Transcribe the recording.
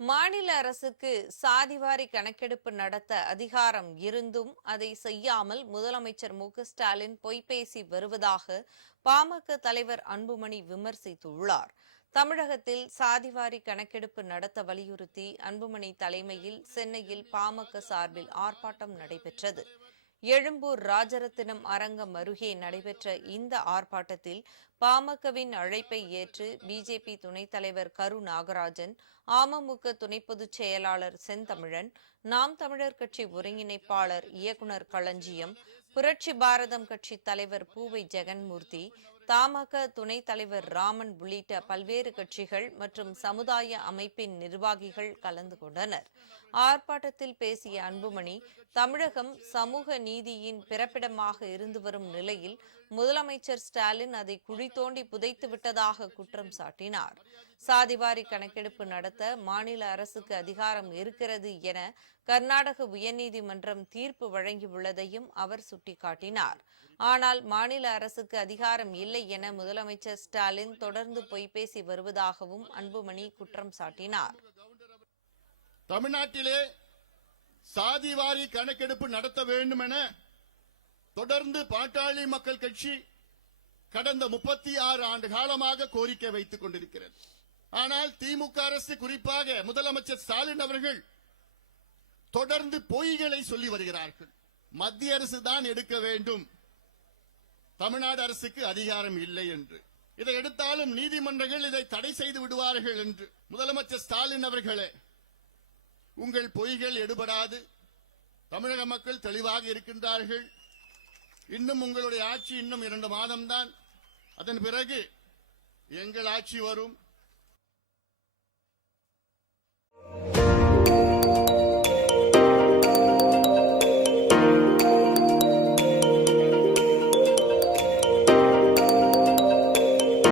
மாநில அரசுக்கு சாதிவாரி கணக்கெடுப்பு நடத்த அதிகாரம் இருந்தும் அதை செய்யாமல் முதலமைச்சர் மு.க.ஸ்டாலின் பொய்பேசி வருவதாக பாமக தலைவர் அன்புமணி விமர்சித்துள்ளார். தமிழகத்தில் சாதிவாரி கணக்கெடுப்பு நடத்த வலியுறுத்தி அன்புமணி தலைமையில் சென்னையில் பாமக சார்பில் ஆர்ப்பாட்டம் நடைபெற்றது. எழும்பூர் ராஜரத்தினம் அரங்கம் அருகே நடைபெற்ற இந்த ஆர்ப்பாட்டத்தில் பாமகவின் அழைப்பை ஏற்று பிஜேபி துணைத் தலைவர் கரு நாகராஜன், அமமுக துணை பொதுச் செயலாளர் செந்தமிழன், நாம் தமிழர் கட்சி ஒருங்கிணைப்பாளர் இயக்குநர் களஞ்சியம், புரட்சி பாரதம் கட்சி தலைவர் பூவை ஜெகன்மூர்த்தி, தமாக துணைத் தலைவர் ராமன் உள்ளிட்ட பல்வேறு கட்சிகள் மற்றும் சமுதாய அமைப்பின் நிர்வாகிகள் கலந்து கொண்டனர். ஆர்ப்பாட்டத்தில் பேசிய அன்புமணி, தமிழகம் சமூக நீதியின் பிறப்பிடமாக இருந்து வரும் நிலையில் முதலமைச்சர் ஸ்டாலின் அதை குழி தோண்டி புதைத்து விட்டதாக குற்றம் சாட்டினார். சாதிவாரி கணக்கெடுப்பு நடத்த மாநில அரசுக்கு அதிகாரம் இருக்கிறது என கர்நாடக உயர்நீதிமன்றம் தீர்ப்பு வழங்கியுள்ளதையும் அவர் சுட்டிக்காட்டினார். ஆனால் மாநில அரசுக்கு அதிகாரம் இல்லை என முதலமைச்சர் ஸ்டாலின் தொடர்ந்து பொய்பேசி வருவதாகவும் அன்புமணி குற்றம் சாட்டினார். தமிழ்நாட்டிலே சாதிவாரி கணக்கெடுப்பு நடத்த வேண்டும் என தொடர்ந்து பாட்டாளி மக்கள் கட்சி கடந்த 36 ஆண்டு காலமாக கோரிக்கை வைத்துக் கொண்டிருக்கிறது. ஆனால் திமுக அரசு, குறிப்பாக முதலமைச்சர் ஸ்டாலின் அவர்கள் தொடர்ந்து பொய்களை சொல்லி வருகிறார்கள். மத்திய அரசு தான் எடுக்க வேண்டும், தமிழ்நாடு அரசுக்கு அதிகாரம் இல்லை என்று. இதை எடுத்தாலும் நீதிமன்றங்கள் இதை தடை செய்து விடுவார்கள் என்று. முதலமைச்சர் ஸ்டாலின் அவர்களே, உங்கள் பொய்கள் எடுபடாது. தமிழக மக்கள் தெளிவாக இருக்கின்றார்கள். இன்னும் உங்களுடைய ஆட்சி இன்னும் 2 மாதம்தான். அதன் பிறகு எங்கள் ஆட்சி வரும்.